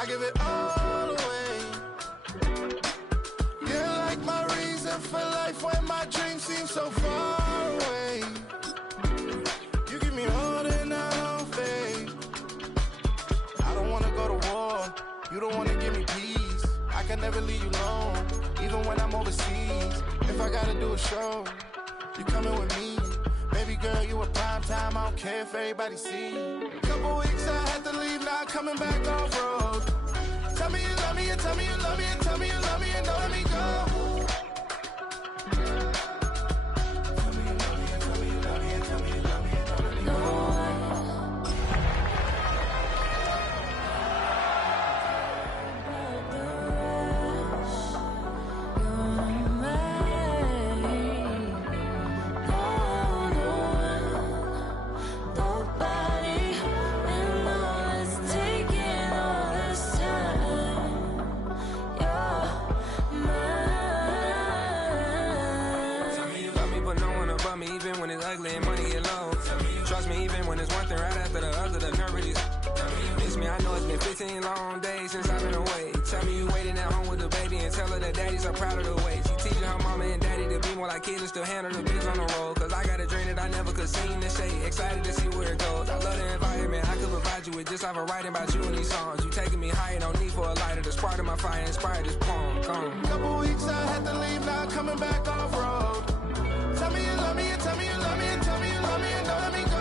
I give it all away. You're like my reason for life when my dreams seem so far away. You give me all and I don't fade. I don't wanna go to war. You don't wanna give me peace. I can never leave you alone, even when I'm overseas. If I gotta do a show, you coming with me. Baby girl, you a prime time. I don't care if everybody see. Couple weeks I had to leave, now I'm coming back off road. Tell me you love me, and tell me you love me, and tell me you love me, and don't let me go. Tell me you love me, and tell me you love me, and tell me you love me, and don't let me go. Trust me, even when it's one thing right after the other, the nerve really miss me. I know it's been 15 long days since I've been away. Tell me you waiting at home with the baby and tell her that daddy's so proud of the way. She teaching her mama and daddy to be more like kids and still handle the biz on the road. Cause I got a dream that I never could sing to say. Excited to see where it goes. I love the environment I could provide you with just off of writing about you in these songs. You taking me higher, no need for a lighter. The spark of my fire inspired this poem. Gone. Couple weeks I had to leave, now I'm coming back off road. Tell me you love me, and tell me you love me, and tell me you love me, and don't let me go.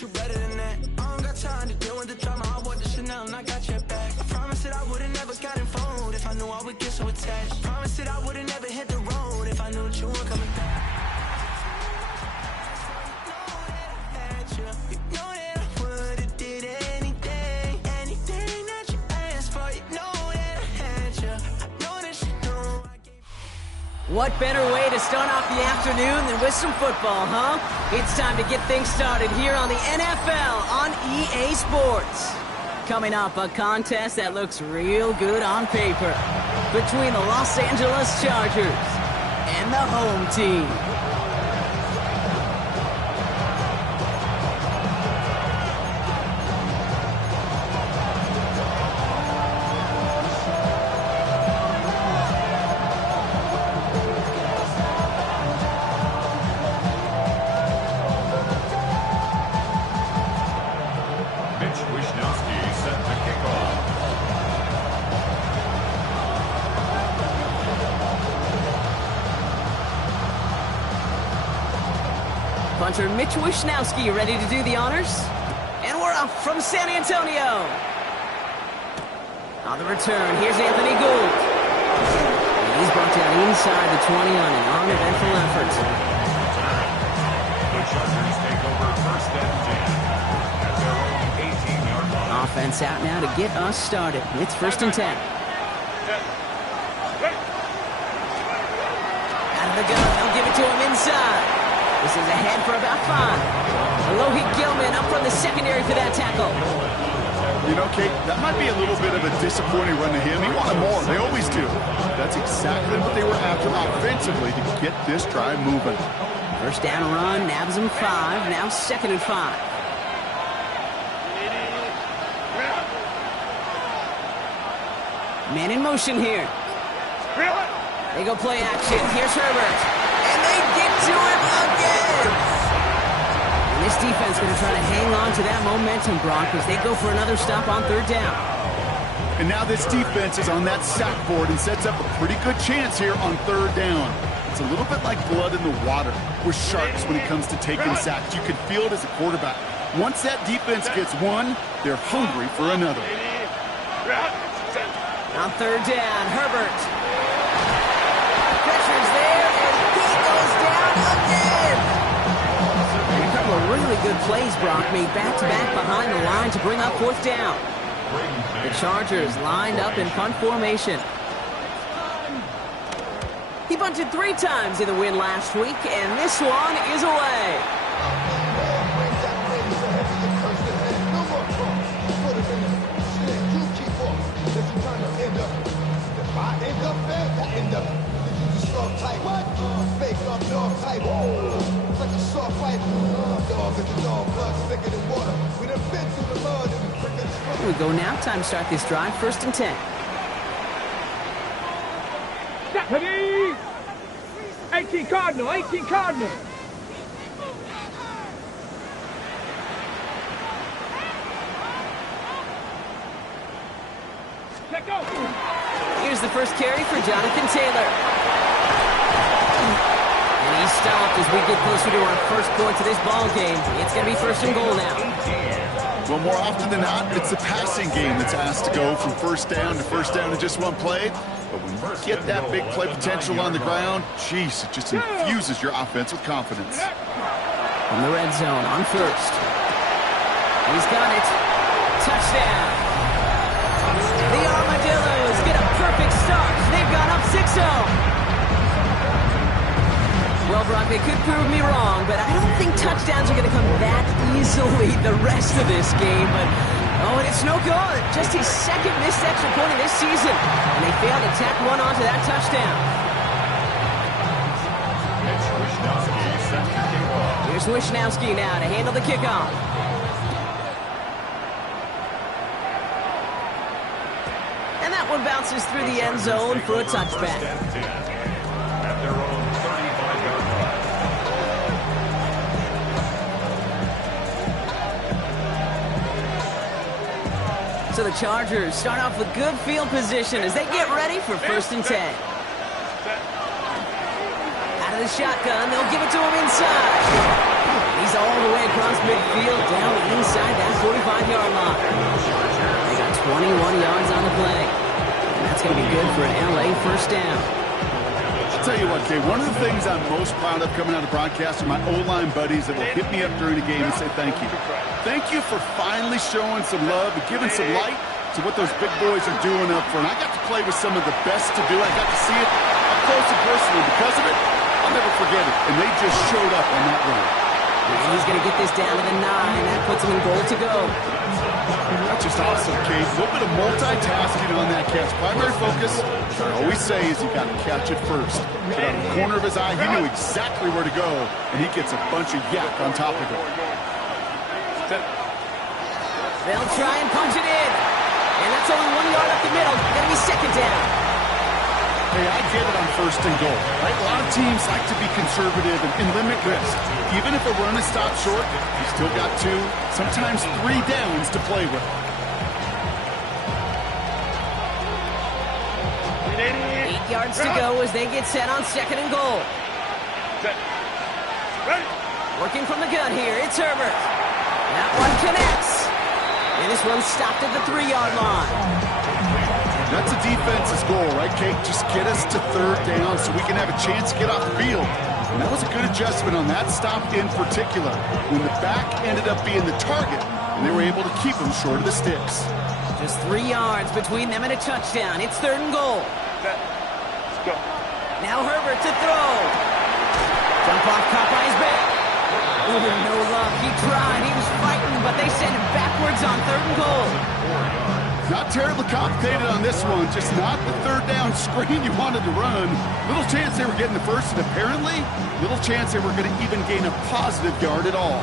You better than that. I don't got time to deal with the drama. I want the Chanel and I got your back. I promise that I would've never gotten phoned if I knew I would get so attached. I promise that I would've never hit the road if I knew that you weren't coming back. You know that I would've did anything, anything that you asked for. You know that I had you. I know that you know I gave. What better way to start off the afternoon than with some football, huh? It's time to get things started here on the NFL on EA Sports. Coming up, a contest that looks real good on paper between the Los Angeles Chargers and the home team. Punter Mitch Wishnowsky ready to do the honors. And we're off from San Antonio. On the return, here's Anthony Gould. And he's brought down inside the 20 on an uneventful effort. The Chargers take over first and 10 at their own 18-yard line. Offense out now to get us started. It's first and 10. Out of the gun, they'll give it to him inside. This is ahead for about 5. Alohi Gilman up from the secondary for that tackle. You know, Kate, that might be a little bit of a disappointing run to him. He wanted more. They always do. That's exactly what they were after offensively to get this drive moving. First down run, nabs him 5. Now second and 5. Man in motion here. They go play action. Here's Herbert. And they get to him again. And this defense is going to try to hang on to that momentum, Brock, as they go for another stop on third down. And now this defense is on that sack board and sets up a pretty good chance here on third down. It's a little bit like blood in the water with sharks when it comes to taking sacks. You can feel it as a quarterback. Once that defense gets one, they're hungry for another. On third down, Herbert. Pressure's there, and he goes down again. And a couple of really good plays, Brock, made back-to-back behind the line to bring up fourth down. The Chargers lined up in punt formation. He bunted 3 times in the win last week, and this one is away. Here we go now. Time to start this drive. 1st and 10. 18 Cardinal, 18 Cardinal. Here's the first carry for Jonathan Taylor. And he's stopped as we get closer to our first points of this ball game. It's going to be 1st and goal now. Well, more often than not, it's the passing game that's asked to go from first down in just one play. But when you get that big play potential on the ground, geez, it just infuses your offense with confidence. From the red zone on 1st. He's got it. Touchdown. The Armadillos get a perfect start. They've gone up 6-0. Well, Brock, they could prove me wrong, but I don't think touchdowns are going to come that easily the rest of this game. But, oh, and it's no good. Just his 2nd missed extra point of this season. And they failed to tack one onto that touchdown. Here's Wishnowski now to handle the kickoff. And that one bounces through the end zone for a touchback. At their own 35-yard line. So the Chargers start off with good field position as they get ready for 1st and 10. Out of the shotgun, they'll give it to him inside. He's all the way across midfield down inside that 45-yard line. They got 21 yards on the play. And that's going to be good for an LA 1st down. I'll tell you what, Dave, one of the things I'm most proud of coming out of broadcast are my O-line buddies that will hit me up during the game and say thank you. Thank you for finally showing some love and giving some light to what those big boys are doing up front. I got to play with some of the best to do. I got to see it up close and personal. Because of it, I'll never forget it. And they just showed up on that run. And he's going to get this down to the 9. That puts him in goal to go. That's just awesome, Kate. A little bit of multitasking on that catch. Primary focus, I always say, is you got to catch it first. But out of the corner of his eye, he knew exactly where to go, and he gets a bunch of yak on top of it. They'll try and punch it in. And that's only 1 yard up the middle. Going to be 2nd down. Hey, I get it on 1st and goal, right? A lot of teams like to be conservative and limit risk. Even if a run is stopped short, you still got 2, sometimes 3 downs to play with. 8 yards to go as they get set on 2nd and goal. Working from the gun here, it's Herbert. That one connects. And this one's stopped at the 3-yard line. That's a defense's goal, right, Kate? Just get us to 3rd down so we can have a chance to get off the field. And that was a good adjustment on that stop in particular, when the back ended up being the target, and they were able to keep him short of the sticks. Just 3 yards between them and a touchdown. It's 3rd and goal. Let's go. Now Herbert to throw. Jump off, caught by his back. Oh, no luck. He tried. He was fighting, but they sent him backwards on 3rd and goal. Not terribly complicated on this one, just not the 3rd down screen you wanted to run. Little chance they were getting the first, and apparently, little chance they were going to even gain a positive yard at all.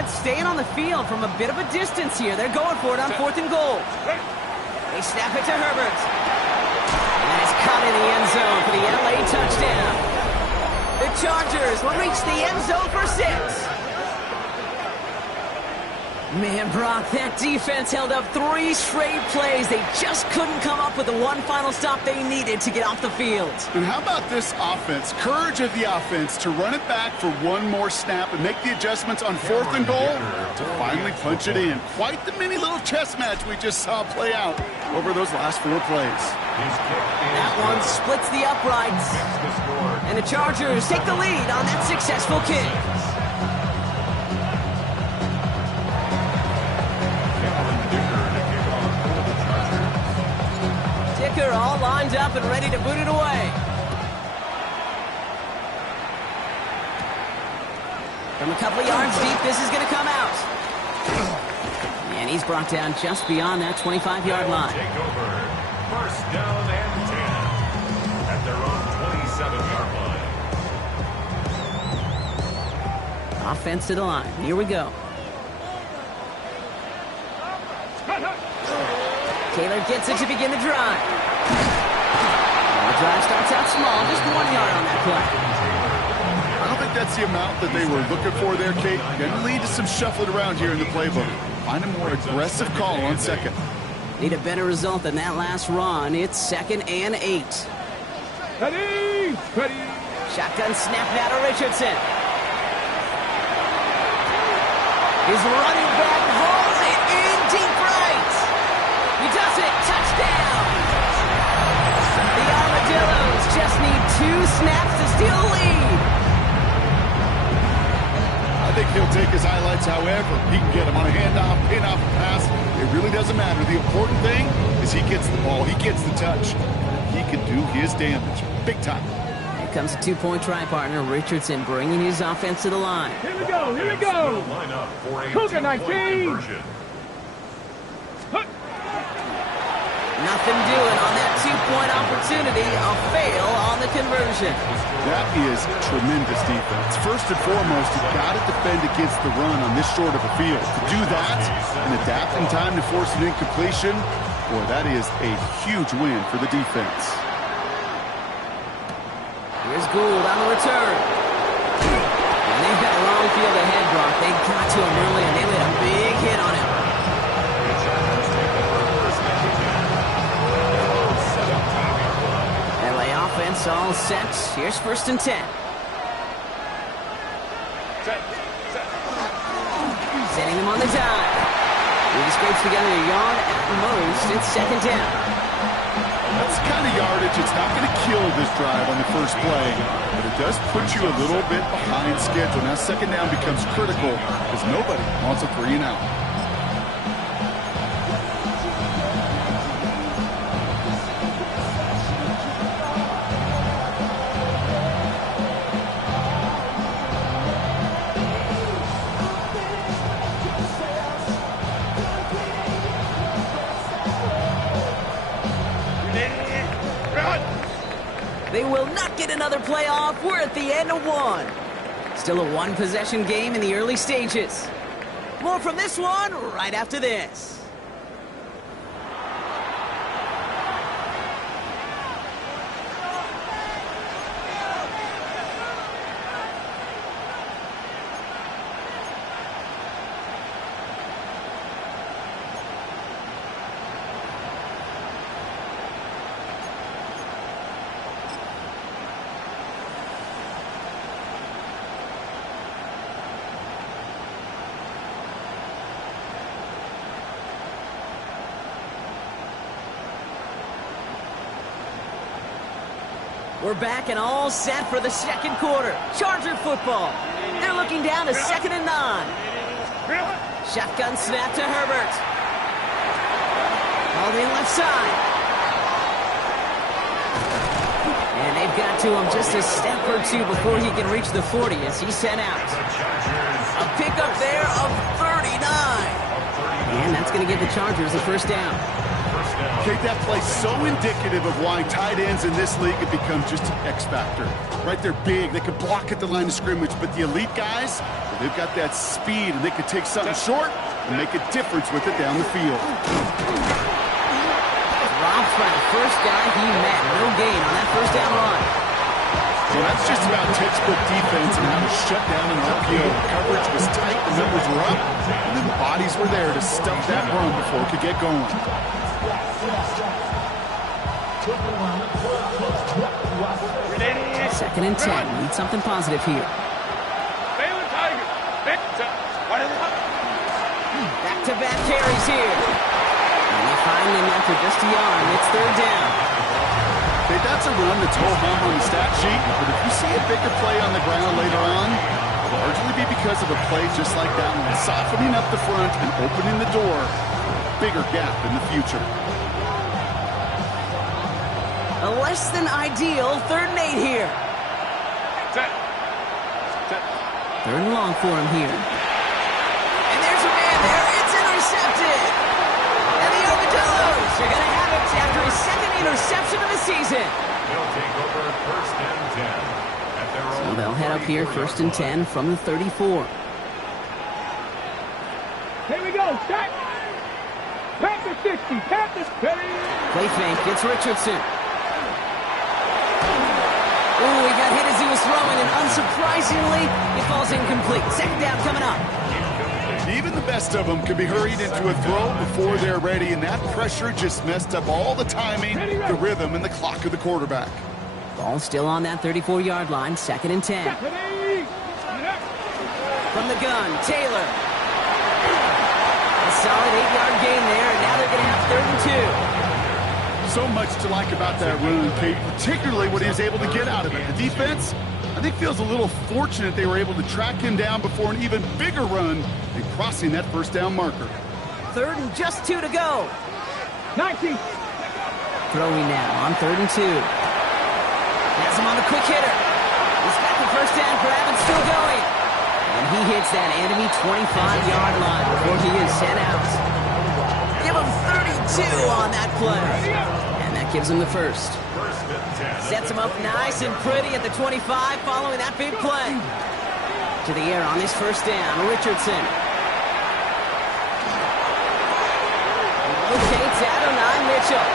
offense staying on the field from a bit of a distance here. They're going for it on 4th and goal. They snap it to Herbert. And it's caught in the end zone for the LA touchdown. The Chargers will reach the end zone for 6. Man, Brock, that defense held up 3 straight plays. They just couldn't come up with the one final stop they needed to get off the field. And how about this offense? Courage of the offense to run it back for one more snap and make the adjustments on 4th and goal to finally punch it in. Quite the mini little chess match we just saw play out over those last 4 plays. That one splits the uprights. And the Chargers take the lead on that successful kick. Dicker all lined up and ready to boot it away. From a couple of yards deep, this is going to come out. And he's brought down just beyond that 25-yard line. Take over. First down and 10 at their own 27-yard line. Offense to the line. Here we go. Taylor gets it to begin the drive. And the drive starts out small, just 1 yard on that play. I don't think that's the amount that they were looking for there, Kate. Going to lead to some shuffling around here in the playbook. Find a more aggressive call on 2nd. Need a better result than that last run. It's 2nd and 8. Ready! Ready! Shotgun snap now to Richardson. His running back hauls it in deep right. He does it. Touchdown. The Armadillos just need 2 snaps to steal the lead. I think he'll take his highlights however he can get them on a handoff, pin-off, pass. It really doesn't matter. The important thing is he gets the ball. He gets the touch. He can do his damage. Big time. Here comes a 2-point try partner. Richardson bringing his offense to the line. Here we go, here we go! Cougar 19! Nothing doing on that 2-point opportunity. A fail on the conversion. That is tremendous defense. First and foremost, you've got to defend against the run on this short of a field. To do that and adapt in time to force an incompletion, boy, that is a huge win for the defense. Here's Gould on the return. And they've got a long field ahead, Brock. They got to him early, and they laid a big hit on him. LA offense all set. Here's 1st and 10. Setting them on the dive. He scrapes together a yard at most. It's 2nd down. That's the kind of yardage. It's not going to kill this drive on the first play, but it does put you a little bit behind schedule. Now 2nd down becomes critical because nobody wants a 3 and out. They will not get another playoff. We're at the end of 1. Still a 1-possession game in the early stages. More from this one right after this. We're back and all set for the 2nd quarter. Charger football. They're looking down to 2nd and 9. Shotgun snap to Herbert. All the left side. And they've got to him just a step or 2 before he can reach the 40 as he's sent out. A pickup there of 39. And that's going to give the Chargers the 1st down. Okay, that play's so indicative of why tight ends in this league have become just an X factor. Right, they're big, they can block at the line of scrimmage, but the elite guys, they've got that speed, and they can take something short and make a difference with it down the field. Dropped by the first guy he met. No gain on that first down run. Well, that's just about textbook defense and how to shut down an RPO. The coverage was tight, the numbers were up, and then the bodies were there to stuff that run before it could get going. Second and 10. Need something positive here. Back-to-back carries here. And they find them after just a yard. It's third down. Okay, that's a run that's ho-hum on the stat sheet, but if you see a bigger play on the ground later on, it'll largely be because of a play just like that one, softening up the front and opening the door for a bigger gap in the future. A less than ideal 3rd and 8 here. Third and long for him here. And there's a man there. It's intercepted. And the Dillos are going to have it after his second interception of the season. They'll take over 1st and 10. At their So own they'll head up here 1st and 10 from the 34. Here we go. Set. Panther 60. Panther 30. Play fake. Gets Richardson. Ooh, he got hit as he was throwing, and unsurprisingly, it falls incomplete. Second down coming up. Even the best of them can be hurried into a throw before they're ready, and that pressure just messed up all the timing, the rhythm, and the clock of the quarterback. Ball still on that 34-yard line. 2nd and 10. From the gun, Taylor. A solid 8-yard gain there, and now they're going to have 3rd and 2. So much to like about that run, Kate, particularly what he was able to get out of it. The defense, I think, feels a little fortunate they were able to track him down before an even bigger run and crossing that first down marker. 3rd and just 2 to go. 19. Throwing now on 3rd and 2. Has him on the quick hitter. He's got the first down grab and still going. And he hits that enemy 25-yard line before he is sent out. Give him 32 on that play. And that gives him the first. Sets him up nice and pretty at the 25 following that big play. To the air on this first down, Richardson. Rotates Adonai Mitchell.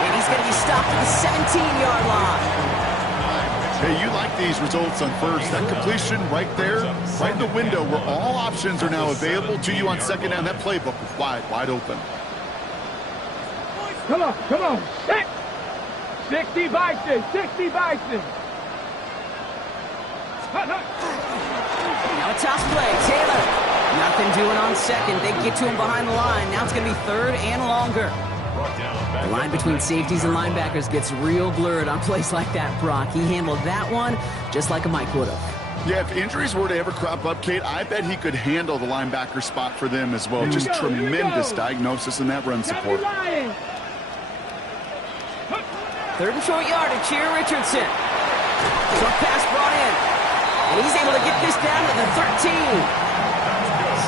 And he's going to be stopped at the 17-yard line. Hey, you like these results on first. That completion right there, right in the window where all options are now available to you on second down. That playbook was wide open. Come on, come on. 60 Bison, 60 Bison. Now a toss play, Taylor. Nothing doing on second. They get to him behind the line. Now it's going to be 3rd and longer. The line between safeties and linebackers gets real blurred on plays like that, Brock. He handled that one just like a Mike would have. Yeah, if injuries were to ever crop up, Kate, I bet he could handle the linebacker spot for them as well. Just tremendous diagnosis in that run support. 3rd and short yardage here, Richardson. Short pass brought in. And he's able to get this down to the 13.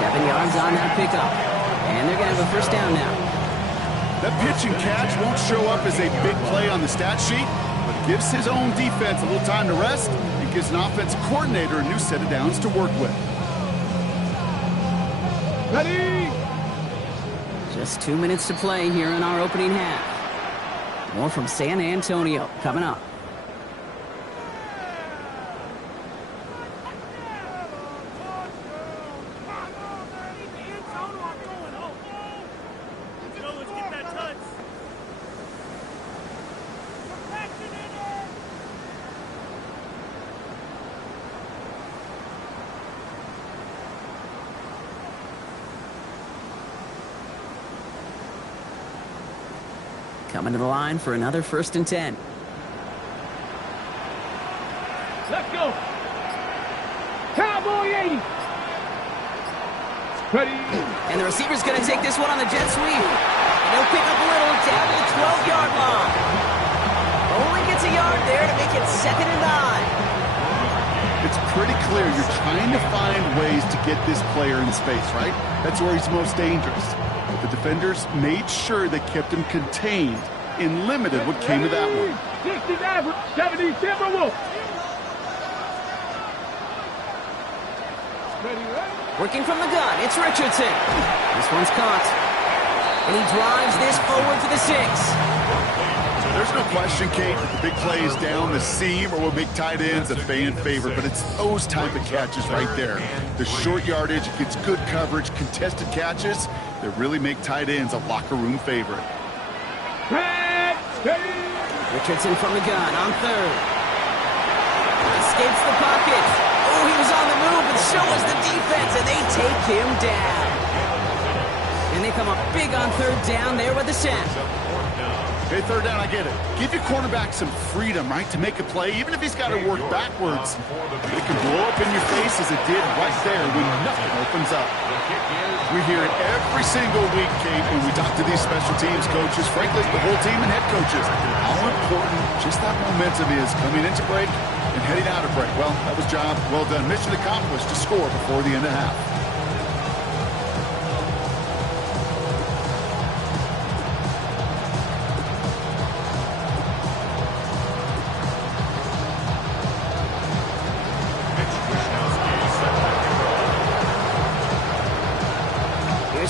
7 yards on that pickup. And they're going to have a first down now. That pitch and catch won't show up as a big play on the stat sheet, but it gives his own defense a little time to rest and gives an offensive coordinator a new set of downs to work with. Ready? Just 2 minutes to play here in our opening half. More from San Antonio coming up. Coming to the line for another 1st and 10. Let's go. Cowboy 80. Ready. And the receiver's going to take this one on the jet sweep. And he'll pick up a little down to the 12-yard line. Only gets a yard there to make it 2nd and 9. It's pretty clear you're trying to find ways to get this player in space, right? That's where he's most dangerous. But the defenders made sure they kept him contained and limited what came of that one. 60 average, 70 Timberwolves. Working from the gun, it's Richardson. This one's caught. And he drives this forward to the 6. There's no question, Kate, that the big plays down the seam or will make tight ends a fan favorite, but it's those type of catches right there. The short yardage, it gets good coverage, contested catches that really make tight ends a locker room favorite. Richardson from the gun on 3rd. Escapes the pocket. Oh, he was on the move, and so was the defense, and they take him down. And they come up big on 3rd down there with the sack. Okay, 3rd down, I get it. Give your cornerback some freedom, right, to make a play, even if he's got to work backwards. It can blow up in your face as it did right there when nothing opens up. We hear it every single week, Kate, when we talk to these special teams coaches, frankly, the whole team and head coaches, how important just that momentum is coming into break and heading out of break. Well, that was job well done. Mission accomplished to score before the end of half.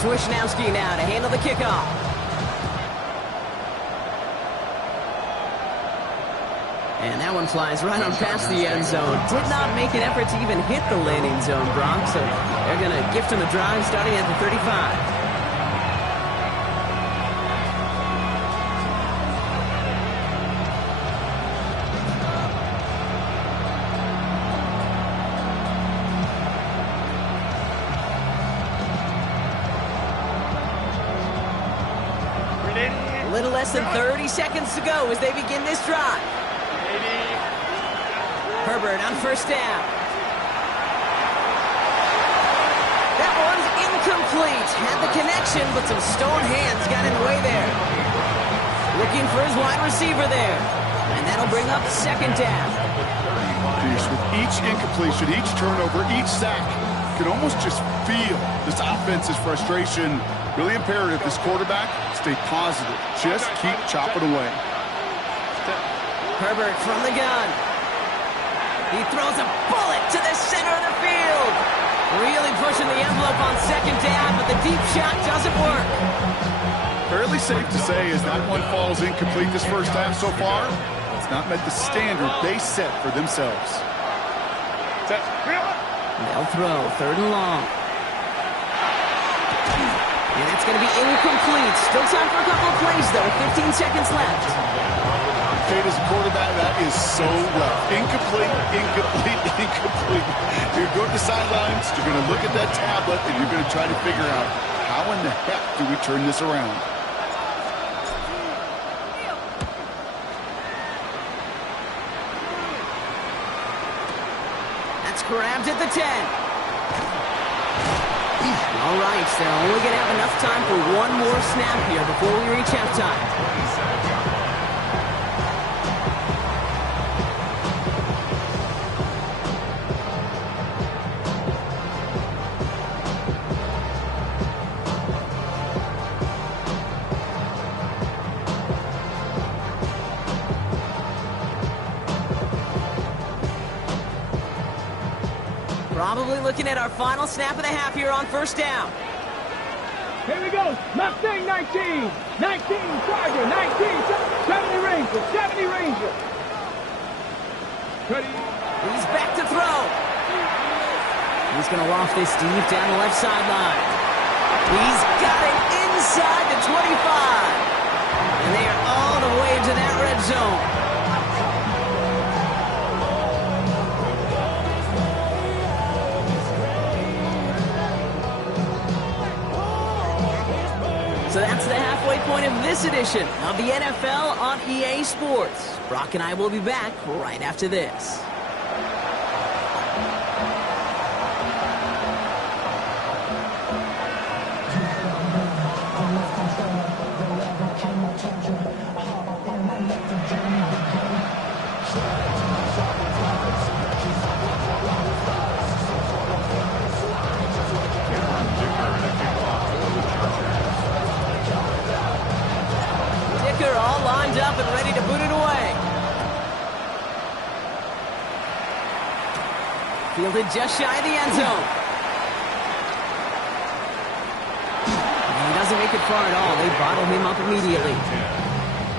Wishnowski now to handle the kickoff. And that one flies right on past the end zone. Did not make an effort to even hit the landing zone, Brock, so they're going to gift him a drive starting at the 35. A little less than 30 seconds to go as they begin this drive. Herbert on 1st down. That one's incomplete. Had the connection, but some stone hands got in the way there. Looking for his wide receiver there. And that'll bring up 2nd down. With each incompletion, each turnover, each sack, you can almost just feel this offense's frustration. Really imperative, this quarterback, stay positive. Just keep chopping away. Herbert from the gun. He throws a bullet to the center of the field. Really pushing the envelope on 2nd down, but the deep shot doesn't work. Fairly safe to say as that one falls incomplete this first half so far, it's not met the standard they set for themselves. They'll throw 3rd and long. And that's going to be incomplete. Still time for a couple of plays, though. 15 seconds left. Kate, as a quarterback, that is so rough. Incomplete, incomplete, incomplete. You're going to the sidelines, you're going to look at that tablet, and you're going to try to figure out how in the heck do we turn this around. That's grabbed at the 10. All right, they're only going to have enough time for one more snap here before we reach halftime. Probably looking at our final snap of the half here on 1st down. Here we go. Mustang 19. 19 Charger. 19 70 Ranger. 70 Ranger. Ready. He's back to throw. He's going to loft this deep down the left sideline. He's got it inside the 25. And they are all the way to that red zone. So that's the halfway point of this edition of the NFL on EA Sports. Brock and I will be back right after this. lined up and ready to boot it away. Fielded just shy of the end zone. And he doesn't make it far at all. They bottle him up immediately.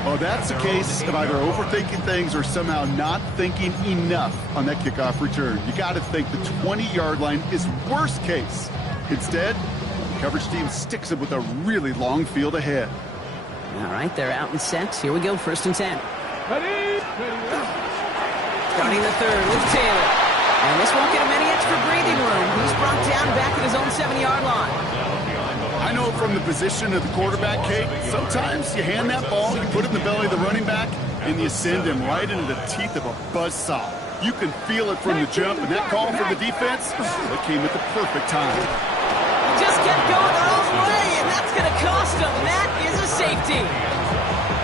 Well, that's the case of either overthinking things or somehow not thinking enough on that kickoff return. You got to think the 20-yard line is worst case. Instead, the coverage team sticks it with a really long field ahead. All right, they're out and set. Here we go, 1st and 10. Ready? Starting the third with Taylor. And this won't get him any extra breathing room. He's brought down back at his own 7-yard line. I know from the position of the quarterback, Kate, sometimes you hand that ball, you put it in the belly of the running back, and you send him right into the teeth of a buzzsaw. You can feel it from the jump, and that call from the defense, that came at the perfect time. Just kept going their own way, and that's going to cost them. That is a safety.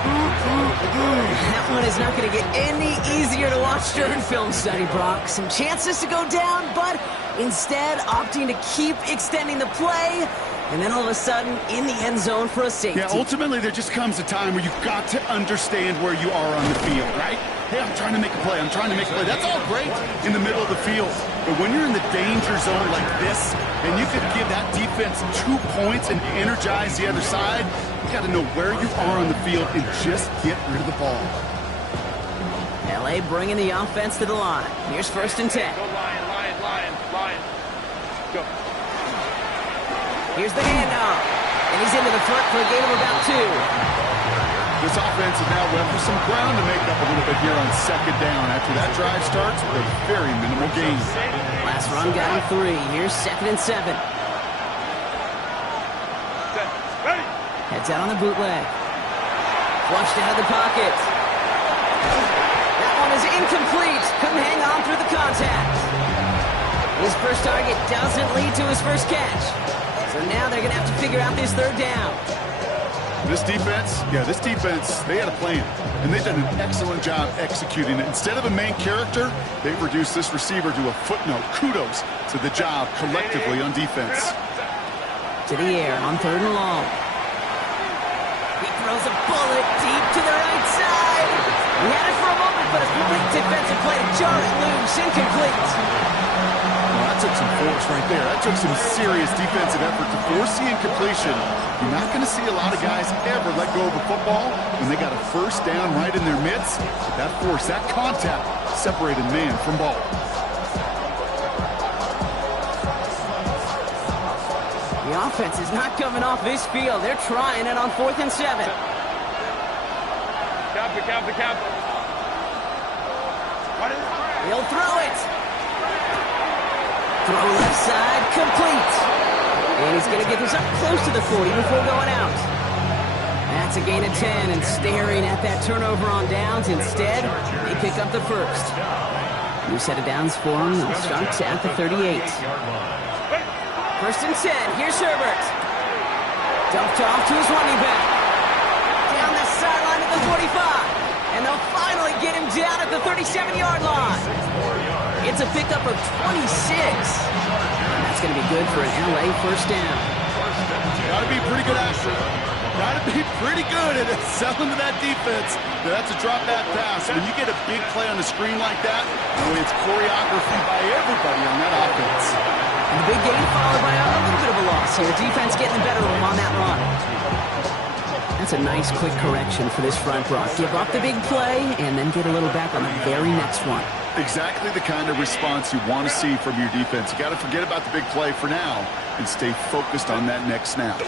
That one is not going to get any easier to watch during film study, Brock. Some chances to go down, but instead opting to keep extending the play, and then all of a sudden in the end zone for a safety. Yeah, ultimately there just comes a time where you've got to understand where you are on the field, right? Hey, I'm trying to make a play. I'm trying to make a play. That's all great in the middle of the field. But when you're in the danger zone like this, and you could give that defense 2 points and energize the other side, you got to know where you are on the field and just get rid of the ball. LA bringing the offense to the line. Here's 1st and 10. Go Lion. Go. Here's the handoff. And he's into the front for a gain of about 2. This offense is now left with some ground to make up a little bit here on 2nd down after that drive starts with a very minimal gain. Last run got him 3. Here's 2nd and 7. Ready. Heads out on the bootleg. Flushed out of the pocket. That one is incomplete. Couldn't hang on through the contact. His first target doesn't lead to his first catch. So now they're going to have to figure out this 3rd down. This defense, they had a plan, and they've done an excellent job executing it. Instead of a main character, they've reduced this receiver to a footnote. Kudos to the job collectively on defense. To the air on 3rd and long. He throws a bullet deep to the right side. He had it for a moment, but a complete defensive play to jar it loose. Incomplete. Well, that took some force right there. That took some serious defensive effort to force the incompletion. You're not going to see a lot of guys ever let go of a football when they got a 1st down right in their midst. But that force, that contact, separated man from ball. The offense is not coming off this field. They're trying it on 4th and 7. Cap. He'll throw it. Throw left side, complete. And he's going to get this up close to the 40 before going out. That's a gain of 10, and staring at that turnover on downs. Instead, they pick up the 1st. New set of downs for him. They'll start at the 38. 1st and 10. Here's Herbert. Dumped off to his running back. Down the sideline at the 45. And they'll finally get him down at the 37-yard line. It's a pickup of 26. That's going to be good for an LA 1st down. Got to be pretty good after. Got to be pretty good at selling to that defense. That's a drop back pass. When you get a big play on the screen like that, it's choreography by everybody on that offense. And the big gain followed by a little bit of a loss here. Defense getting the better of him on that run. That's a nice quick correction for this front, Brock. Give up the big play and then get a little back on the very next one. Exactly the kind of response you want to see from your defense. You got to forget about the big play for now and stay focused on that next snap.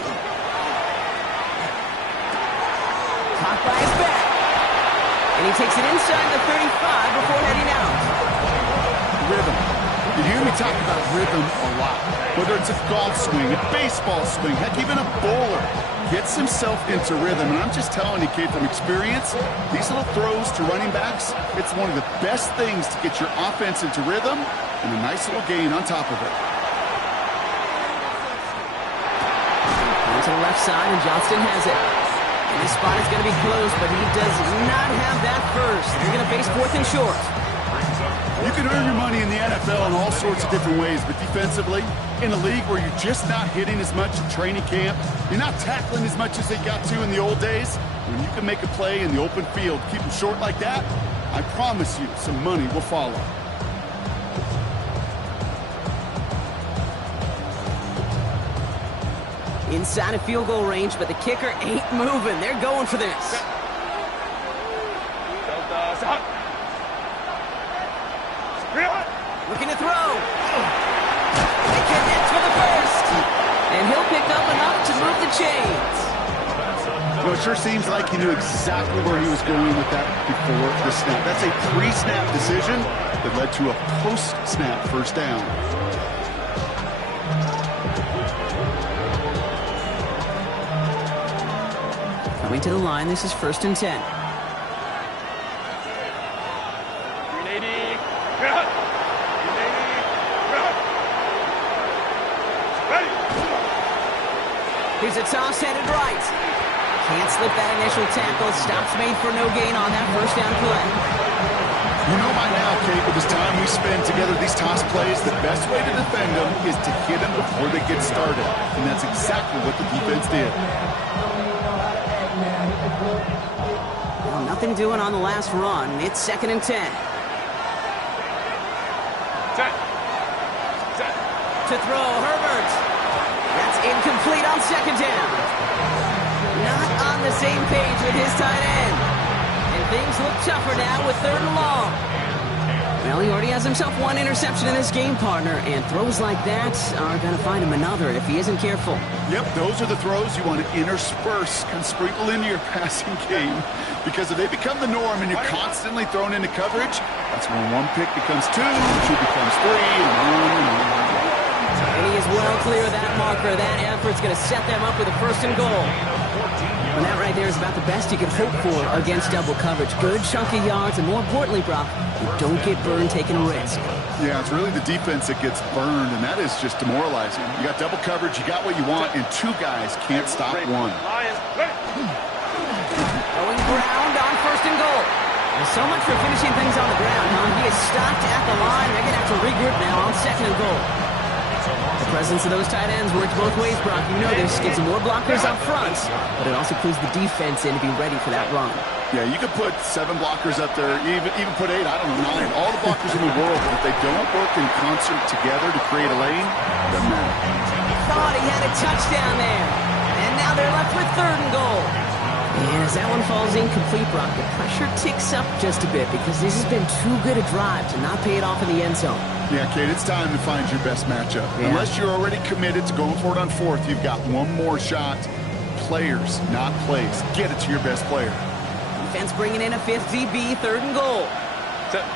Caught by his back. And he takes it inside the 35 before heading out. Rhythm. You hear me talk about rhythm a lot. Whether it's a golf swing, a baseball swing, heck, even a bowler gets himself into rhythm. And I'm just telling you, kid, from experience, these little throws to running backs, it's one of the best things to get your offense into rhythm and a nice little gain on top of it. To the left side, and Johnston has it. And this spot is going to be closed, but he does not have that first. They're going to face 4th and short. You can earn your money in the NFL in all sorts of different ways, but defensively, in a league where you're just not hitting as much at training camp, you're not tackling as much as they got to in the old days, when you can make a play in the open field, keep them short like that, I promise you some money will follow. Inside of field goal range, but the kicker ain't moving. They're going for this. Looking to throw. They connect for the first. And he'll pick up enough to move the chains. Well, it sure seems like he knew exactly where he was going with that before the snap. That's a pre-snap decision that led to a post-snap first down. Coming to the line, this is 1st and 10. Here's a toss headed right. Can't slip that initial tackle. Stops made for no gain on that first down play. You know by now, Kate, with this time we spend together these toss plays, the best way to defend them is to hit them before they get started. And that's exactly what the defense did. Well, nothing doing on the last run. It's 2nd and 10. To throw, Herbert. That's incomplete on 2nd down. Not on the same page with his tight end. And things look tougher now with 3rd and long. Well, he already has himself one interception in this game, partner, and throws like that are going to find him another if he isn't careful. Yep, those are the throws you want to intersperse, kind of sprinkle into your passing game, because if they become the norm and you're constantly thrown into coverage, that's when one pick becomes two becomes three, and on. And he is well clear of that marker. That effort's going to set them up with a 1st and goal. And that right there is about the best you can hope for against double coverage. Good chunky yards, and more importantly, Brock, you don't get burned taking a risk. Yeah, it's really the defense that gets burned, and that is just demoralizing. You got double coverage, you got what you want, and two guys can't stop one. Going ground on 1st and goal. Well, so much for finishing things on the ground, huh? He is stopped at the line. They're going to have to regroup now on 2nd and goal. The presence of those tight ends works both ways, Brock. You know this. Gives them more blockers up front, but it also clues the defense in to be ready for that run. Yeah, you could put 7 blockers up there, even put 8, I don't know, 9. All the blockers in the world, but if they don't work in concert together to create a lane, it doesn't matter. Thought he had a touchdown there. And now they're left with 3rd and goal. And as that one falls incomplete, Brock, the pressure ticks up just a bit because this has been too good a drive to not pay it off in the end zone. Yeah, Kate, it's time to find your best matchup. Yeah. Unless you're already committed to going for it on 4th, you've got one more shot. Players, not plays. Get it to your best player. Defense bringing in a 5th DB, 3rd and goal. Set.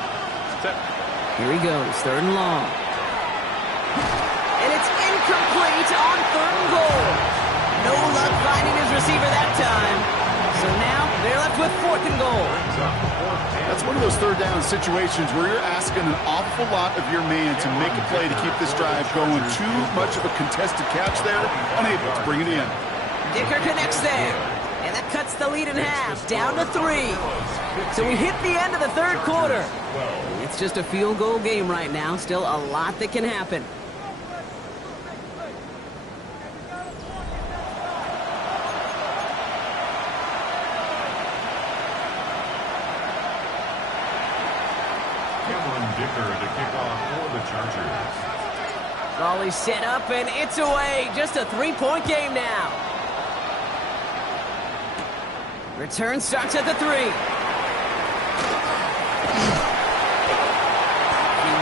Here he goes, 3rd and long. And it's incomplete on 3rd and goal. No luck finding his receiver that time. So now they're left with 4th and goal. That's one of those 3rd down situations where you're asking an awful lot of your man to make a play to keep this drive going. Too much of a contested catch there, unable to bring it in. Dicker connects there. And that cuts the lead in half, down to 3. So we hit the end of the 3rd quarter. It's just a field goal game right now. Still a lot that can happen. Dicker to kick off for the Chargers. Volley set up, and it's away. Just a 3-point game now. Return starts at the 3. He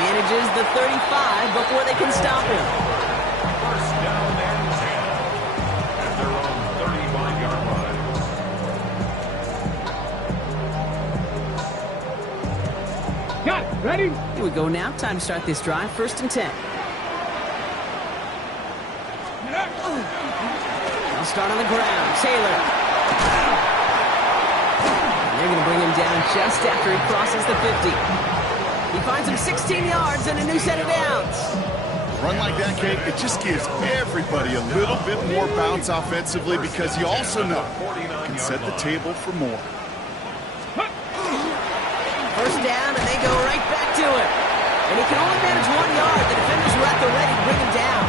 manages the 35 before they can stop him. First down and 10 at their own 35-yard line. Got it. Ready? Here we go now. Time to start this drive. 1st and 10. They'll start on the ground. Taylor. They're going to bring him down just after he crosses the 50. He finds him 16 yards and a new set of downs. A run like that, Kate, it just gives everybody a little bit more bounce offensively because you also know you can set the table for more. First down, and they go right back to it. And he can only manage 1 yard. The defenders were at the ready to bring him down.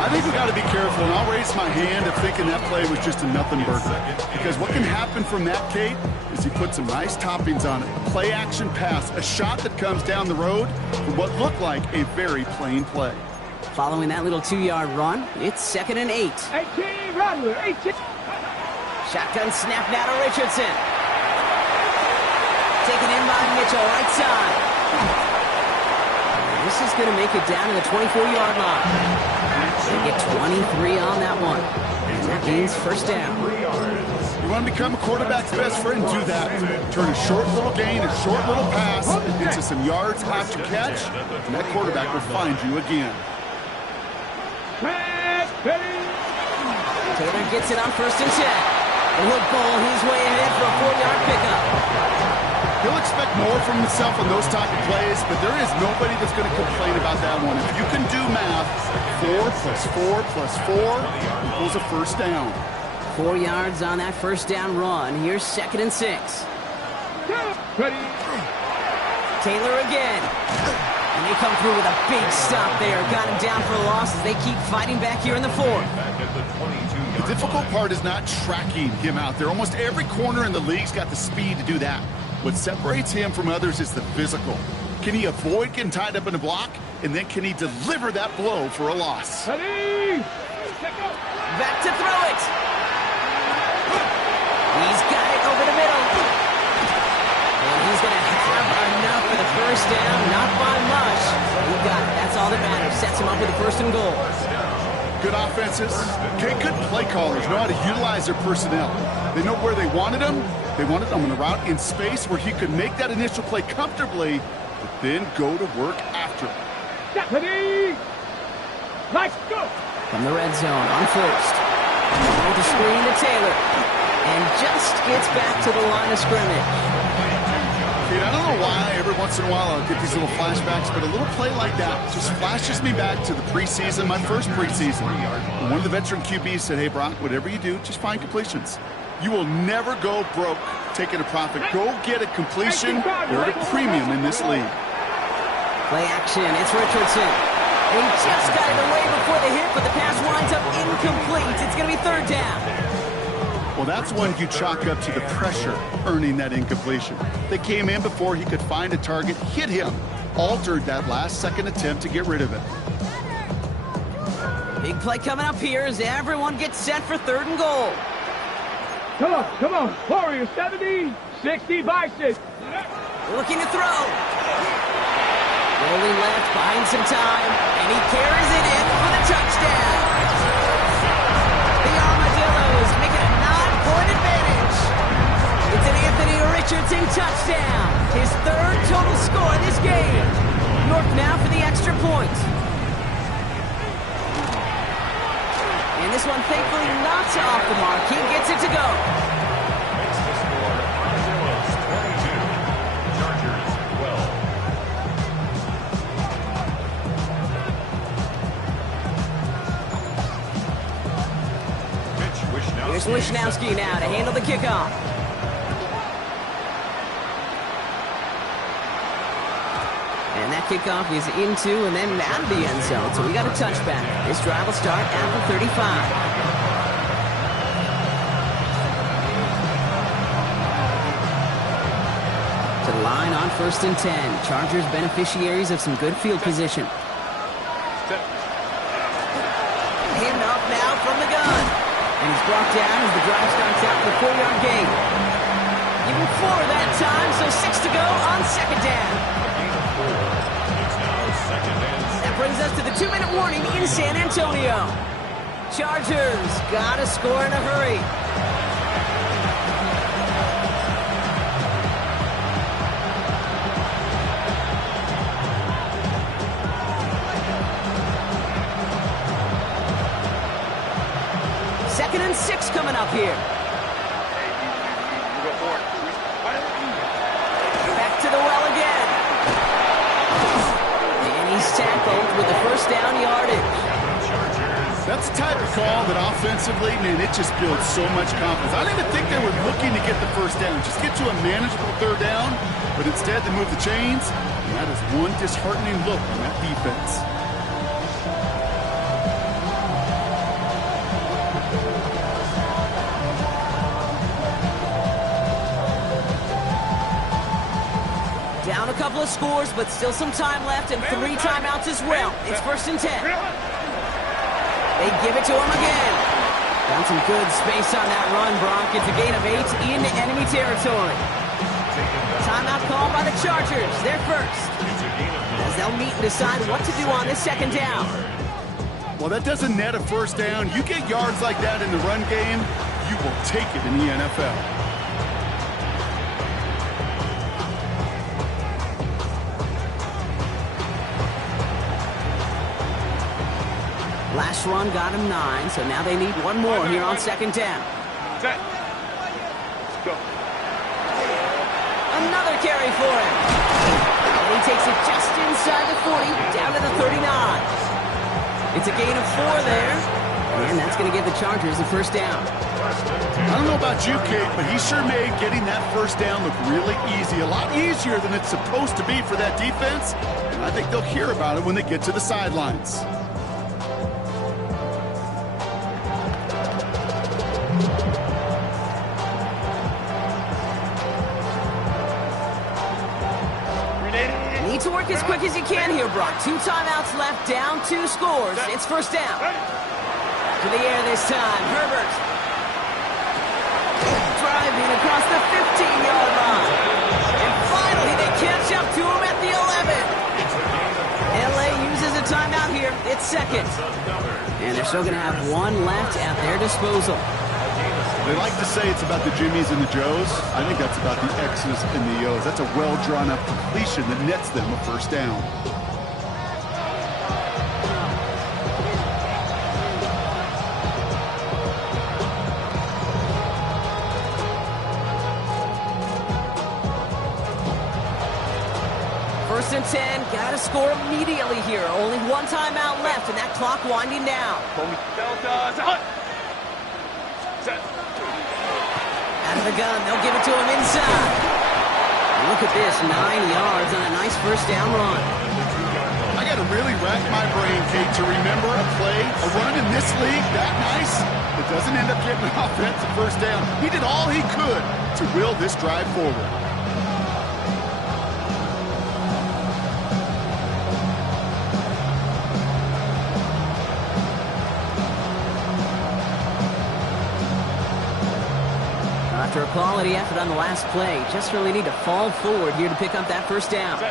I think we got to be careful, and I'll raise my hand of thinking that play was just a nothing burger. Because what can happen from that, Kate, is he put some nice toppings on it. A play-action pass, a shot that comes down the road for what looked like a very plain play. Following that little 2-yard run, it's 2nd and 8. 18, Rattler, 18. Shotgun snap now to Richardson. Taken in by Mitchell, right side. This is going to make it down to the 24-yard line. They get 23 on that one. And that means first down. You want to become a quarterback's best friend? Do that. Turn a short little gain, a short little pass into some yards after catch, and that quarterback will find you again. Taylor gets it on 1st and 10. And he'll bowl his way ahead for a 4-yard pickup. He'll expect more from himself on those type of plays, but there is nobody that's going to complain about that one. If you can do math, 4 plus 4 plus 4 equals a first down. 4 yards on that first down run. Here's 2nd and 6. Ready. Taylor again. And they come through with a big stop there. Got him down for a loss as they keep fighting back here in the 4th. The difficult part is not tracking him out there. Almost every corner in the league's got the speed to do that. What separates him from others is the physical. Can he avoid getting tied up in a block? And then can he deliver that blow for a loss? Ready. Back to throw it. He's got it over the middle. And he's going to have enough for the first down. Not by much. He got it. That's all that matters. Sets him up with a 1st and goal. Good offenses. Okay, good play callers know how to utilize their personnel. They know where they wanted him. They wanted him on a route in space where he could make that initial play comfortably, but then go to work after it. Ready. Let's go. From the red zone on 1st. Throw the screen to Taylor. And just gets back to the line of scrimmage. Kate, I don't know why every once in a while I'll get these little flashbacks, but a little play like that just flashes me back to the preseason, my first preseason. And one of the veteran QBs said, hey, Brock, whatever you do, just find completions. You will never go broke taking a profit. Go get a completion or a premium in this league. Play action. It's Richardson. And he just got it away before the hit, but the pass winds up incomplete. It's going to be 3rd down. Well, that's one you chalk up to the pressure earning that incompletion. They came in before he could find a target, hit him, altered that last-second attempt to get rid of it. Big play coming up here as everyone gets set for 3rd and goal. Come on. Warriors, 70, 60 by 6. Looking to throw. Rolling left, buying some time, and he carries it in for the touchdown. The Armadillos make it a 9-point advantage. It's an Anthony Richardson touchdown. His 3rd total score in this game. York now for the extra point. And this one thankfully not off the mark. He gets it to go. Makes the score Armadillos 22, Chargers 12. Here's Wishnowski now to handle the kickoff. And that kickoff is into and then out of the end zone. So we got a touchback. This drive will start at the 35. To the line on 1st and 10. Chargers beneficiaries of some good field position. Him up now from the gun. And he's brought down as the drive starts out with a 4-yard gain. Even 4 that time, so 6 to go on 2nd down. That brings us to the 2-minute warning in San Antonio. Chargers gotta score in a hurry. Second and 6 coming up here. Back to the well again. And he's tackled with the first down yardage. That's the type of call that offensively, man, it just builds so much confidence. I don't even think they were looking to get the first down. Just get to a manageable third down, but instead they move the chains, and that is one disheartening look on that defense. Down a couple of scores, but still some time left and 3 timeouts as well. It's 1st and 10. They give it to him again. Found some good space on that run, Brock. It's a gain of 8 into enemy territory. Timeout called by the Chargers. They're first, as they'll meet and decide what to do on this 2nd down. Well, that doesn't net a first down. You get yards like that in the run game, you will take it in the NFL. Last run got him 9, so now they need one more here on 2nd down. Set. Let's go. Another carry for him. And he takes it just inside the 40, down to the 39. It's a gain of 4 there, and that's going to give the Chargers the first down. I don't know about you, Kate, but he sure made getting that first down look really easy. A lot easier than it's supposed to be for that defense. And I think they'll hear about it when they get to the sidelines. Need to work as quick as you can here, Brock. 2 timeouts left, down 2 scores. It's 1st down. To the air this time, Herbert. Driving across the 15-yard line. And finally, they catch up to him at the 11. LA uses a timeout here. It's 2nd. And they're still going to have 1 left at their disposal. They like to say it's about the Jimmies and the Joes. I think that's about the X's and the O's. That's a well-drawn-up completion that nets them a first down. First and 10, got to score immediately here. Only 1 timeout left, and that clock winding down. Out of the gun, they'll give it to him inside. And look at this, 9 yards on a nice first down run. I got to really rack my brain, Kate, to remember a play, a run in this league that nice that doesn't end up getting an offensive first down. He did all he could to will this drive forward. After a quality effort on the last play, just really need to fall forward here to pick up that first down. From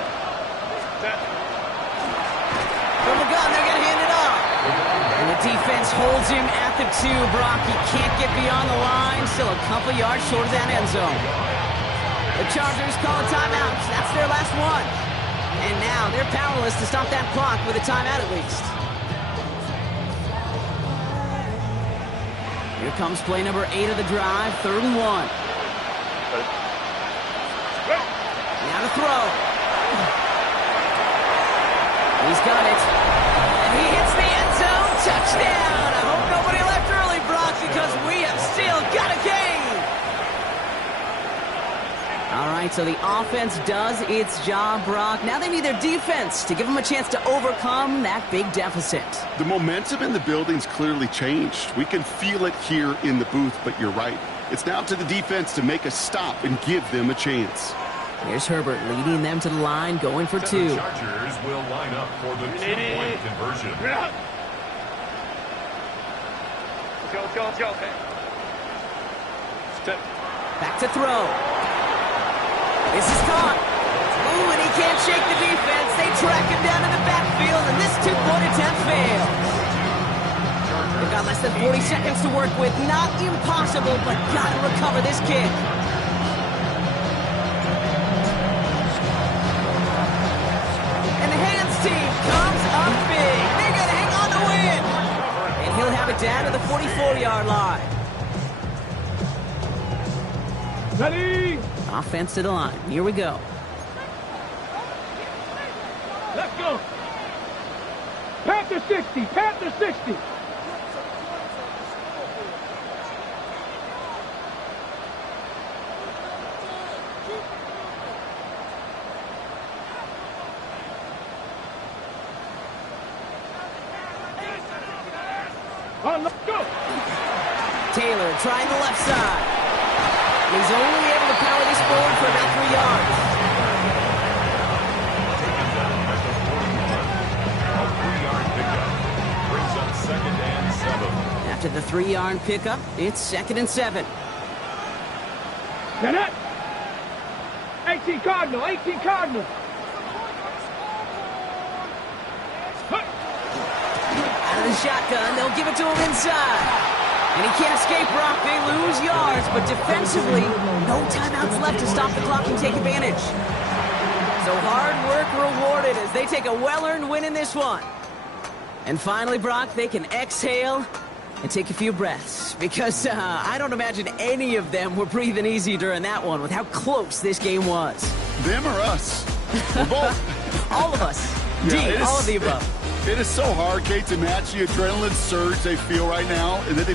the gun, they're going to hand it off. And the defense holds him at the 2, Brock. He can't get beyond the line. Still a couple yards short of that end zone. The Chargers call a timeout. That's their last one. And now they're powerless to stop that clock with a timeout at least. Here comes play number 8 of the drive, 3rd and 1. Now to throw. He's got it. And he hits the end zone. Touchdown. I hope nobody left early, Brock, because we have still got a game. All right, so the offense does its job, Brock. Now they need their defense to give them a chance to overcome that big deficit. The momentum in the building's clearly changed. We can feel it here in the booth, but you're right. It's now to the defense to make a stop and give them a chance. Here's Herbert leading them to the line, going for 2. The Chargers will line up for the 2-point conversion. Back to throw. This is caught. Ooh, and he can't shake the defense. They track him down in the backfield, and this 2-point attempt fails. They've got less than 40 seconds to work with. Not impossible, but got to recover this kick. And the hands team comes up big. They're going to hang on to win. And he'll have it down to the 44-yard line. Ready? Offense to the line. Here we go. Let's go. Panther 60. Panther 60. On the go. Taylor trying the left side. He's only able to power this forward for about 3 yards. Taken down at the 41. A 3-yard pickup. Brings up 2nd and 7. After the 3-yard pickup, it's 2nd and 7. Now that. 18 Cardinal, 18 Cardinal. Out of the shotgun, they'll give it to him inside. And he can't escape, Brock. They lose yards, but defensively, no timeouts left to stop the clock and take advantage. So hard work rewarded as they take a well-earned win in this one. And finally, Brock, they can exhale and take a few breaths. Because I don't imagine any of them were breathing easy during that one with how close this game was. Them or us? We're both. All of us. Yeah, all of the above. It is so hard, Kate, to match the adrenaline surge they feel right now, and then they